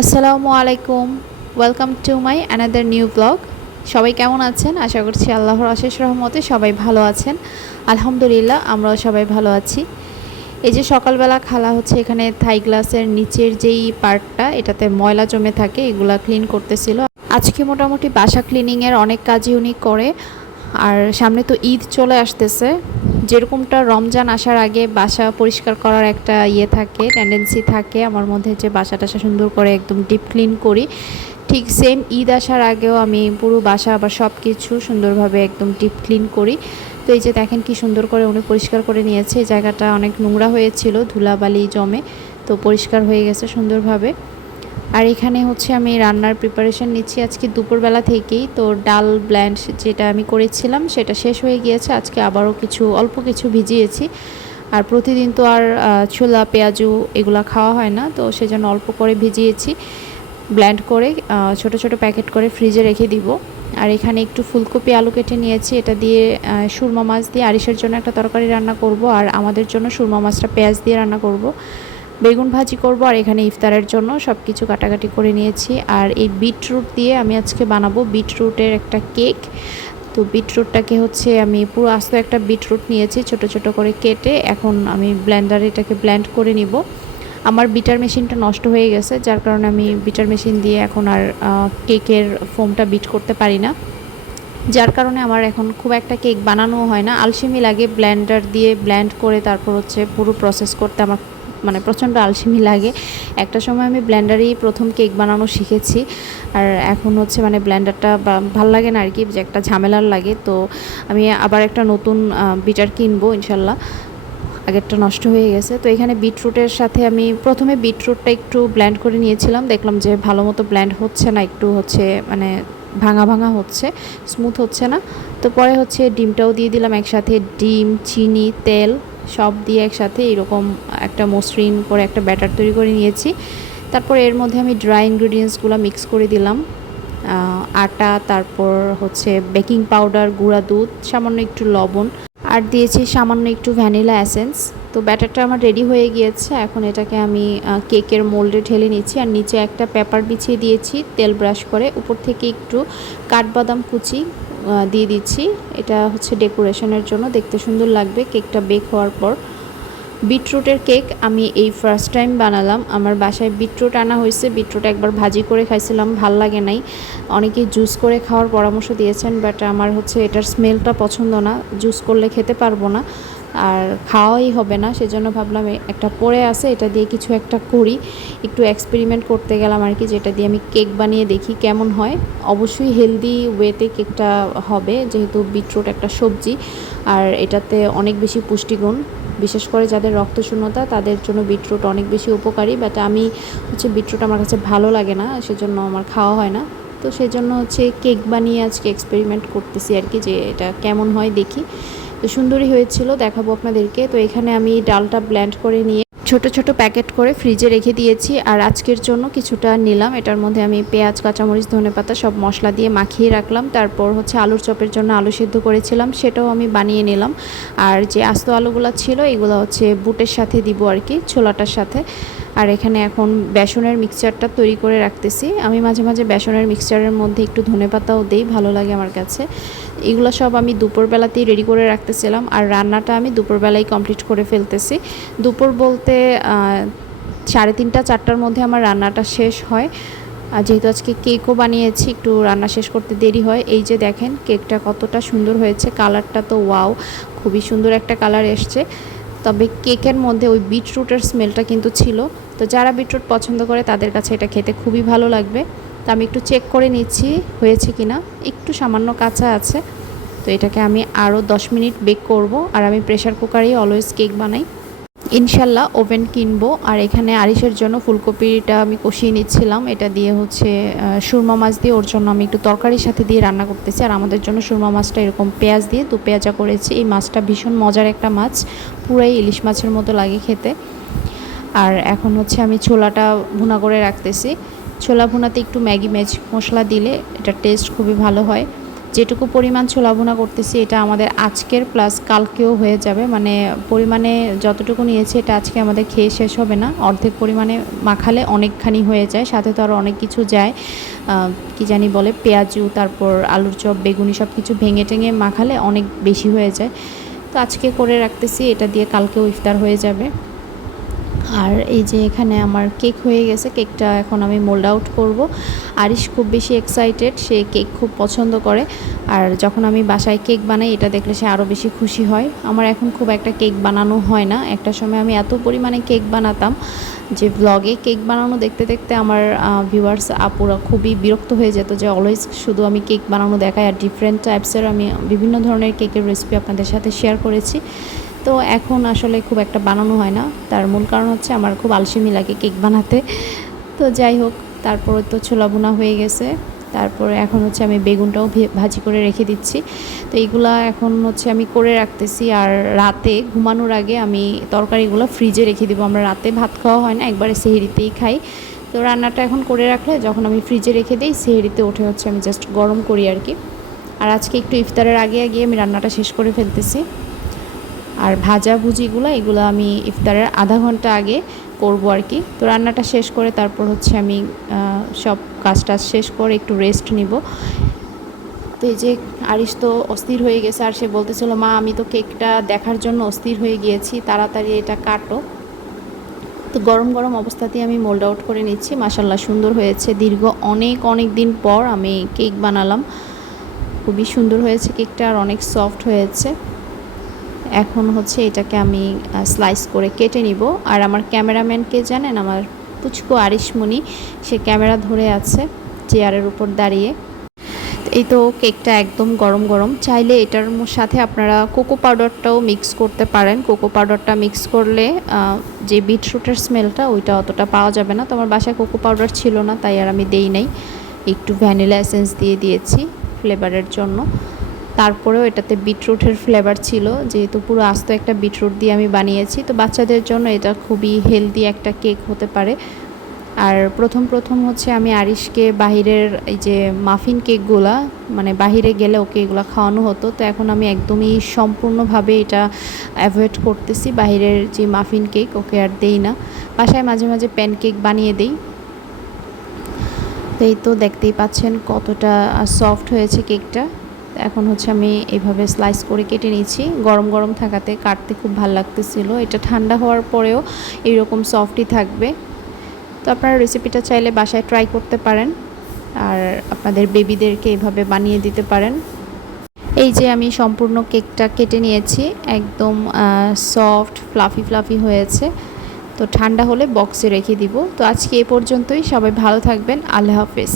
আসসালামু আলাইকুম। Welcome to my another new blog সবাই কেমন আছেন? আশা করছি আল্লাহর অশেষ রহমতে সবাই ভালো আছেন। আলহামদুলিল্লাহ, আমরাও সবাই ভালো আছি। এই যে সকালবেলা খালা হচ্ছে এখানে থাই গ্লাসের নিচের যেই পার্টটা, এটাতে ময়লা জমে থাকে, এগুলা ক্লিন করতেছিল। আজকে মোটামুটি বাসা ক্লিনিংয়ের অনেক কাজই উনি করে। আর সামনে তো ঈদ চলে আসতেছে। যেরকমটা রমজান আসার আগে বাসা পরিষ্কার করার একটা ইয়ে থাকে টেন্ডেন্সি থাকে, আমার মধ্যে যে বাসা টাসা সুন্দর করে একদম ডিপ ক্লিন করি। ঠিক সেম ঈদ আসার আগেও আমি পুরো বাসা আবার সব কিছু সুন্দরভাবে একদম ডিপ ক্লিন করি। তো এই যে দেখেন কি সুন্দর করে উনি পরিষ্কার করে নিয়েছে, এই জায়গাটা অনেক নোংরা হয়েছিল, ধুলাবালি জমে, তো পরিষ্কার হয়ে গেছে সুন্দরভাবে। আর এখানে হচ্ছে আমি রান্নার প্রিপারেশন নিচ্ছি আজকে দুপুরবেলা থেকেই। তো ডাল ব্ল্যান্ড যেটা আমি করেছিলাম, সেটা শেষ হয়ে গিয়েছে। আজকে আবারও কিছু, অল্প কিছু ভিজিয়েছি। আর প্রতিদিন তো আর ছোলা, পেঁয়াজু এগুলো খাওয়া হয় না। তো সেজন্য অল্প করে ভিজিয়েছি ব্ল্যান্ড করে ছোট ছোট প্যাকেট করে ফ্রিজে রেখে দিব। আর এখানে একটু ফুলকপি আলু কেটে নিয়েছি। এটা দিয়ে সুরমা মাছ দিয়ে আরিসের জন্য একটা তরকারি রান্না করব। আর আমাদের জন্য সুরমা মাছটা পেঁয়াজ দিয়ে রান্না করব। বেগুন ভাজি করব আর এখানে ইফতারের জন্য সব কিছু কাটাকাটি করে নিয়েছি। আর এই বিটরুট দিয়ে আমি আজকে বানাবো বিটরুটের একটা কেক। তো বিটরুটটাকে হচ্ছে আমি পুরো আস্ত একটা বিটরুট নিয়েছি ছোট ছোট করে কেটে এখন আমি ব্লেন্ডারে এটাকে ব্লেন্ড করে নিব। আমার বিটার মেশিনটা নষ্ট হয়ে গেছে, যার কারণে আমি বিটার মেশিন দিয়ে এখন আর কেকের ফোমটা বিট করতে পারি না। যার কারণে আমার এখন খুব একটা কেক বানানো হয় না। আলসেমি লাগে ব্ল্যান্ডার দিয়ে ব্ল্যান্ড করে তারপর হচ্ছে পুরো প্রসেস করতে। আমার মানে প্রচণ্ড আলসেমি লাগে। একটা সময় আমি ব্লেন্ডারেই প্রথম কেক বানানো শিখেছি। আর এখন হচ্ছে মানে ব্লেন্ডারটা ভালো লাগে না আর কি যে একটা ঝামেলার লাগে। তো আমি আবার একটা নতুন বিটার কিনবো ইনশাল্লাহ। আগেরটা নষ্ট হয়ে গেছে। তো এখানে বিটরুটের সাথে আমি প্রথমে বিটরুটটা একটু ব্ল্যান্ড করে নিয়েছিলাম। দেখলাম যে ভালো মতো ব্ল্যান্ড হচ্ছে না, একটু হচ্ছে মানে ভাঙা ভাঙা হচ্ছে, স্মুথ হচ্ছে না। তো পরে হচ্ছে ডিমটাও দিয়ে দিলাম একসাথে। ডিম, চিনি, তেল সব দিয়ে একসাথে এরকম একটা মসৃণ করে একটা ব্যাটার তৈরি করে নিয়েছি। তারপর এর মধ্যে আমি ড্রাই ইনগ্রিডিয়েন্টসগুলো মিক্স করে দিলাম। আটা, তারপর হচ্ছে বেকিং পাউডার গুঁড়া দুধ, সামান্য একটু লবণ, আর দিয়েছি সামান্য একটু ভ্যানিলা অ্যাসেন্স তো ব্যাটারটা আমার রেডি হয়ে গিয়েছে। এখন এটাকে আমি কেকের মোল্ডে ঢেলে নিচ্ছি আর নিচে একটা পেপার বিছিয়ে দিয়েছি, তেল ব্রাশ করে। উপর থেকে একটু কাঠবাদাম কুচি দিয়ে দিচ্ছি। এটা হচ্ছে ডেকোরেশনের জন্য। দেখতে সুন্দর লাগবে। কেকটা বেক হওয়ার পর। বিটরুটের কেক আমি এই ফার্স্ট টাইম বানালাম। আমার বাসায় বিটরুট আনা হয়েছে। বিটরুট একবার ভাজি করে খাইছিলাম। ভালো লাগে নাই। অনেকে জুস করে খাওয়ার পরামর্শ দিয়েছেন বাট আমার হচ্ছে এটার স্মেলটা পছন্দ না। জুস করলে খেতে পারব না। আর খাওয়াই হবে না, সেজন্য ভাবলাম একটা পড়ে আছে, এটা দিয়ে কিছু একটা করি। একটু এক্সপেরিমেন্ট করতে গেলাম আর কি, যেটা দিয়ে আমি কেক বানিয়ে দেখি কেমন হয়। অবশ্যই হেলদি ওয়েতে কেকটা হবে, যেহেতু বিটরুট একটা সবজি, আর এটাতে অনেক বেশি পুষ্টিগুণ। বিশেষ করে যাদের রক্তশূন্যতা, তাদের জন্য বিটরুট অনেক বেশি উপকারী বাট আমি হচ্ছে বিটরুট আমার কাছে ভালো লাগে না, সেজন্য আমার খাওয়া হয় না। তো সেই জন্য হচ্ছে কেক বানিয়ে আজকে এক্সপেরিমেন্ট করতেছি আর কি, যে এটা কেমন হয় দেখি। তো সুন্দরই হয়েছিল, দেখাবো আপনাদেরকে। তো এখানে আমি ডালটা ব্ল্যান্ড করে নিয়ে ছোট ছোট প্যাকেট করে ফ্রিজে রেখে দিয়েছি। আর আজকের জন্য কিছুটা নিলাম। এটার মধ্যে আমি পেঁয়াজ, কাঁচামরিচ ধনেপাতা সব মশলা দিয়ে মাখিয়ে রাখলাম। তারপর হচ্ছে আলুর চপের জন্য আলু সেদ্ধ করেছিলাম। সেটাও আমি বানিয়ে নিলাম। আর যে আস্ত আলুগুলো ছিল, এগুলো হচ্ছে বুটের সাথে দিব আর কি, ছোলাটার সাথে। আর এখানে এখন বেসনের মিক্সচারটা তৈরি করে রাখতেছি। আমি মাঝে মাঝে বেসনের মিক্সচারের মধ্যে একটু ধনেপাতাও দিই, ভালো লাগে আমার কাছে। এগুলো সব আমি দুপুরবেলাতেই রেডি করে রাখতেছিলাম। আর রান্নাটা আমি দুপুরবেলায় কমপ্লিট করে ফেলতেছি। দুপুর বলতে সাড়ে তিনটা, চারটার মধ্যে আমার রান্নাটা শেষ হয়। আর যেহেতু আজকে কেকও বানিয়েছি, একটু রান্না শেষ করতে দেরি হয়। এই যে দেখেন কেকটা কতটা সুন্দর হয়েছে। কালারটা তো ওয়াও খুবই সুন্দর একটা কালার এসছে। তবে কেকের মধ্যে ওই বিটরুটের স্মেলটা কিন্তু ছিল। তো যারা বিটরুট পছন্দ করে, তাদের কাছে এটা খেতে খুবই ভালো লাগবে। তো আমি একটু চেক করে নিচ্ছি হয়েছে কি না একটু সামান্য কাঁচা আছে। তো এটাকে আমি আরও দশ মিনিট বেক করব। আর আমি প্রেশার কুকারেই অলওয়েজ কেক বানাই। ইনশাল্লাহ ওভেন কিনবো। আর এখানে আরিসের জন্য ফুলকপিটা আমি কষিয়ে নিচ্ছিলাম। এটা দিয়ে হচ্ছে সুরমা মাছ দিয়ে ওর জন্য আমি একটু তরকারির সাথে দিয়ে রান্না করতেছি। আর আমাদের জন্য সুরমা মাছটা এরকম পেঁয়াজ দিয়ে দু পেঁয়াজা করেছি। এই মাছটা ভীষণ মজার একটা মাছ। পুরাই ইলিশ মাছের মতো লাগে খেতে। আর এখন হচ্ছে আমি ছোলাটা ভুনা করে রাখতেছি। ছোলা ভুনাতে একটু ম্যাগি ম্যাজিক মশলা দিলে এটা টেস্ট খুবই ভালো হয়। যেটুকু পরিমাণ ছোলা ভুনা করতেছি, এটা আমাদের আজকের প্লাস কালকেও হয়ে যাবে। মানে পরিমাণে যতটুকু নিয়েছে, এটা আজকে আমাদের খেয়ে শেষ হবে না। অর্ধেক পরিমাণে মাখালে অনেকখানি হয়ে যায়, সাথে তো আরও অনেক কিছু যায়। কি জানি বলে, পেঁয়াজু, তারপর আলুর চপ, বেগুনি সব কিছু ভেঙে টেঙে মাখালে অনেক বেশি হয়ে যায়। তো আজকে করে রাখতেছি, এটা দিয়ে কালকেও ইফতার হয়ে যাবে। আর এই যে এখানে আমার কেক হয়ে গেছে, কেকটা এখন আমি মোল্ড আউট করব। আরিশ খুব বেশি এক্সাইটেড সে কেক খুব পছন্দ করে। আর যখন আমি বাসায় কেক বানাই, এটা দেখলে সে আরও বেশি খুশি হয়। আমার এখন খুব একটা কেক বানানো হয় না। একটা সময় আমি এত পরিমাণে কেক বানাতাম যে ব্লগে কেক বানানো দেখতে দেখতে আমার ভিউয়ার্স আপুরা খুবই বিরক্ত হয়ে যেত যে অলওয়েজ শুধু আমি কেক বানানো দেখাই। আর ডিফারেন্ট টাইপসের আমি বিভিন্ন ধরনের কেকের রেসিপি আপনাদের সাথে শেয়ার করেছি। তো এখন আসলে খুব একটা বানানো হয় না। তার মূল কারণ হচ্ছে আমার খুব আলসেমি লাগে কেক বানাতে। তো যাই হোক, তারপরে তো ছোলা বোনা হয়ে গেছে। তারপরে এখন হচ্ছে আমি বেগুনটাও ভাজি করে রেখে দিচ্ছি। তো এইগুলা এখন হচ্ছে আমি করে রাখতেছি। আর রাতে ঘুমানোর আগে আমি তরকারিগুলো ফ্রিজে রেখে দিব। আমরা রাতে ভাত খাওয়া হয় না, একবারে সেহেরিতেই খাই। তো রান্নাটা এখন করে রাখলে যখন আমি ফ্রিজে রেখে দিই, সেহেরিতে উঠে হচ্ছে আমি জাস্ট গরম করি আর কি আর আজকে একটু ইফতারের আগে আগে আমি রান্নাটা শেষ করে ফেলতেছি। আর ভাজা ভুজিগুলো, এগুলো আমি ইফতারের আধা ঘণ্টা আগে করব আর কি। তো রান্নাটা শেষ করে তারপর হচ্ছে আমি সব কাজ টাজ শেষ করে একটু রেস্ট নিব। তো এই যে আরিস তো অস্থির হয়ে গেছে আর সে বলতেছিল, মা, আমি তো কেকটা দেখার জন্য অস্থির হয়ে গিয়েছি, তাড়াতাড়ি এটা কাটো। তো গরম গরম অবস্থাতেই আমি মোল্ড আউট করে নিচ্ছি। মাসাল্লাহ সুন্দর হয়েছে। দীর্ঘ অনেক অনেক দিন পর আমি কেক বানালাম। খুবই সুন্দর হয়েছে কেকটা আর অনেক সফট হয়েছে। এখন হচ্ছে এটাকে আমি স্লাইস করে কেটে নিব। আর আমার ক্যামেরাম্যানকে জানেন, আমার পুচকু আরিশমণি সে ক্যামেরা ধরে আছে চেয়ারের উপর দাঁড়িয়ে। এই তো কেকটা একদম গরম গরম। চাইলে এটার সাথে আপনারা কোকো পাউডারটাও মিক্স করতে পারেন। কোকো পাউডারটা মিক্স করলে যে বিটরুটের স্মেলটা ওইটা অতটা পাওয়া যাবে না। তো আমার বাসায় কোকো পাউডার ছিল না, তাই আর আমি দেই নাই। একটু ভ্যানিলা এসেন্স দিয়ে দিয়েছি ফ্লেভারের জন্য। তারপরেও এটাতে বিটরুটের ফ্লেভার ছিল, যেহেতু পুরো আস্ত একটা বিটরুট দিয়ে আমি বানিয়েছি। তো বাচ্চাদের জন্য এটা খুবই হেলদি একটা কেক হতে পারে। আর প্রথম প্রথম হচ্ছে আমি আরিশকে বাহিরের এই যে মাফিন কেকগুলা মানে বাহিরে গেলে ওকে এগুলো খাওয়ানো হতো। তো এখন আমি একদমই সম্পূর্ণভাবে এটা অ্যাভয়েড করতেছি, বাহিরের যে মাফিন কেক ওকে আর দেই না। বাসায় মাঝে মাঝে প্যান কেক বানিয়ে দেই। তো এই তো দেখতেই পাচ্ছেন কতটা সফট হয়েছে কেকটা এখন হচ্ছে আমি এইভাবে স্লাইস করে কেটে নিচ্ছি গরম গরম থাকাতে কাটতে খুব ভালো লাগতেছিল। এটা ঠান্ডা হওয়ার পরেও এইরকম সফটই থাকবে। তো আপনারা রেসিপিটা চাইলে বাসায় ট্রাই করতে পারেন। আর আপনাদের বেবিদেরকে এইভাবে বানিয়ে দিতে পারেন। এই যে আমি সম্পূর্ণ কেকটা কেটে নিয়েছি। একদম সফট ফ্লাফি ফ্লাফি হয়েছে। তো ঠান্ডা হলে বক্সে রেখে দিব। তো আজকে এ পর্যন্তই। সবাই ভালো থাকবেন। আল্লাহ হাফেজ।